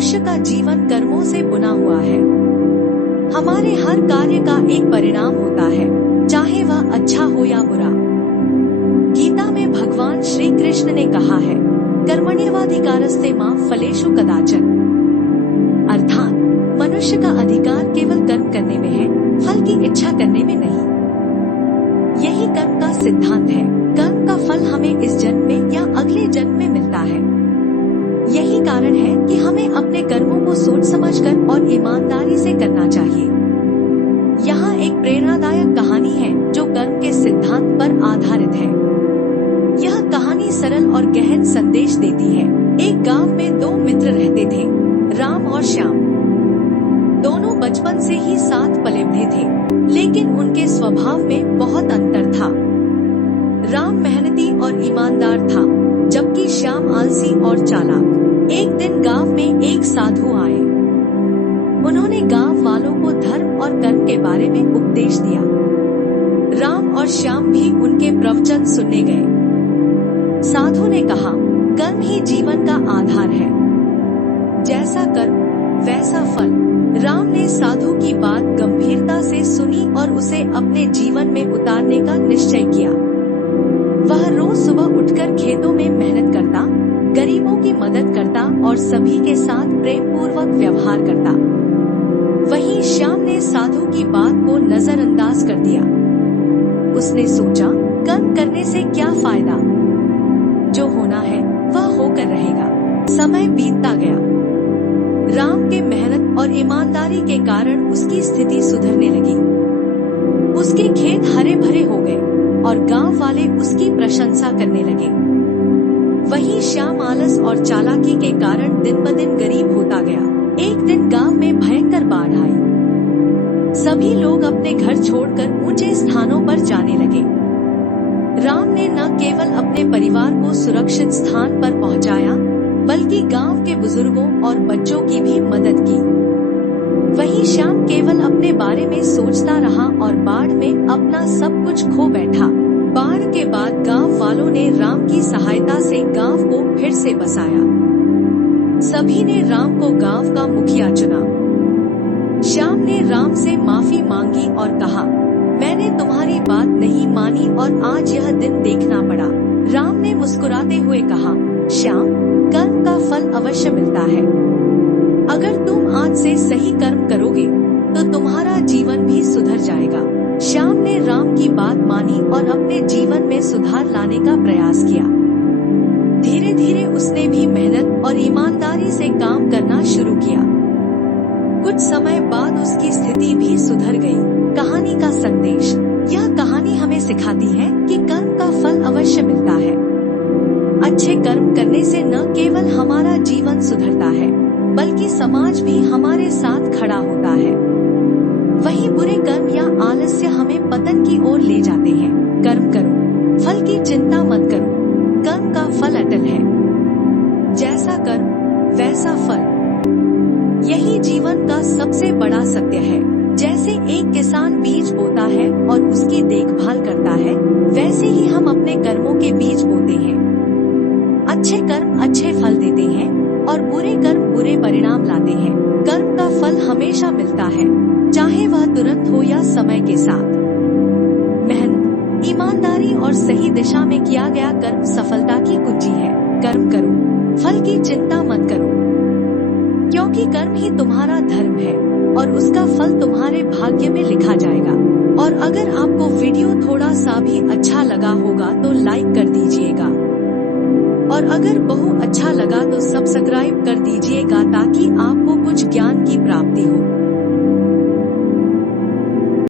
मनुष्य का जीवन कर्मों से बुना हुआ है। हमारे हर कार्य का एक परिणाम होता है, चाहे वह अच्छा हो या बुरा। गीता में भगवान श्री कृष्ण ने कहा है, कर्मण्येवाधिकारस्ते मा फलेषु कदाचन। अर्थात मनुष्य का अधिकार केवल कर्म करने में है, फल की इच्छा करने में नहीं। यही कर्म का सिद्धांत है। कर्म का फल हमें इस जन्म में या अगले जन्म में मिलता है। यही कारण है कि हमें अपने कर्मों को सोच समझकर और ईमानदारी से करना चाहिए। यहाँ एक प्रेरणादायक कहानी है जो कर्म के सिद्धांत पर आधारित है। यह कहानी सरल और गहन संदेश देती है। एक गांव में दो मित्र रहते थे, राम और श्याम। दोनों बचपन से ही साथ पले बढ़े थे, लेकिन उनके स्वभाव में बहुत अंतर था। राम मेहनती और ईमानदार था, जबकि श्याम आलसी और चालाक। एक दिन गांव में एक साधु आए। उन्होंने गांव वालों को धर्म और कर्म के बारे में उपदेश दिया। राम और श्याम भी उनके प्रवचन सुनने गए। साधु ने कहा, कर्म ही जीवन का आधार है। जैसा कर्म वैसा फल। राम ने साधु की बात गंभीरता से सुनी और उसे अपने जीवन में उतारने का निश्चय किया। वह रोज सुबह उठकर खेतों में मेहनत करता, गरीबों की मदद करता और सभी के साथ प्रेम पूर्वक व्यवहार करता। वहीं श्याम ने साधु की बात को नजरअंदाज कर दिया। उसने सोचा, कर्म करने से क्या फायदा, जो होना है वह होकर रहेगा। समय बीतता गया। राम के मेहनत और ईमानदारी के कारण उसकी स्थिति सुधरने लगी। उसके खेत हरे भरे हो गए और गांव वाले उसकी प्रशंसा करने लगे। वहीं श्याम आलस और चालाकी के कारण दिन ब दिन गरीब होता गया। एक दिन गांव में भयंकर बाढ़ आई। सभी लोग अपने घर छोड़कर ऊंचे स्थानों पर जाने लगे। राम ने न केवल अपने परिवार को सुरक्षित स्थान पर पहुंचाया, बल्कि गांव के बुजुर्गों और बच्चों की भी मदद की। वहीं श्याम केवल अपने बारे में सोचता रहा और बाढ़ में अपना सब कुछ खो बैठा। बाढ़ के बाद गांव वालों ने राम की सहायता से गांव को फिर से बसाया। सभी ने राम को गांव का मुखिया चुना। श्याम ने राम से माफी मांगी और कहा, मैंने तुम्हारी बात नहीं मानी और आज यह दिन देखना पड़ा। राम ने मुस्कुराते हुए कहा, श्याम, कर्म का फल अवश्य मिलता है। अगर तुम आज से सही कर्म करोगे तो तुम्हारा जीवन भी सुधर जाएगा। श्याम ने राम की बात मानी और अपने जीवन में सुधार लाने का प्रयास किया। धीरे धीरे उसने भी मेहनत और ईमानदारी से काम करना शुरू किया। कुछ समय बाद उसकी स्थिति भी सुधर गई। कहानी का संदेश। यह कहानी हमें सिखाती है कि कर्म का फल अवश्य मिलता है। अच्छे कर्म करने से न केवल हमारा जीवन सुधरता है, बल्कि समाज भी हमारे साथ खड़ा होता है। वहीं बुरे कर्म या आलस्य हमें पतन की ओर ले जाते हैं। कर्म करो, फल की चिंता मत करो। कर्म का फल अटल है। जैसा कर्म वैसा फल। यही जीवन का सबसे बड़ा सत्य है। जैसे एक किसान बीज बोता है और उसकी देखभाल करता है, वैसे ही हम अपने कर्मों के बीज बोते हैं। अच्छे कर्म अच्छे फल देते हैं और बुरे कर्म बुरे परिणाम लाते हैं। कर्म का फल हमेशा मिलता है, चाहे वह तुरंत हो या समय के साथ। मेहनत, ईमानदारी और सही दिशा में किया गया कर्म सफलता की कुंजी है। कर्म करो, फल की चिंता मत करो, क्योंकि कर्म ही तुम्हारा धर्म है और उसका फल तुम्हारे भाग्य में लिखा जाएगा। और अगर आपको वीडियो थोड़ा सा भी अच्छा लगा होगा तो लाइक कर दीजिएगा, और अगर बहुत अच्छा लगा तो सब्सक्राइब कर दीजिएगा ताकि आपको कुछ ज्ञान की प्राप्ति हो।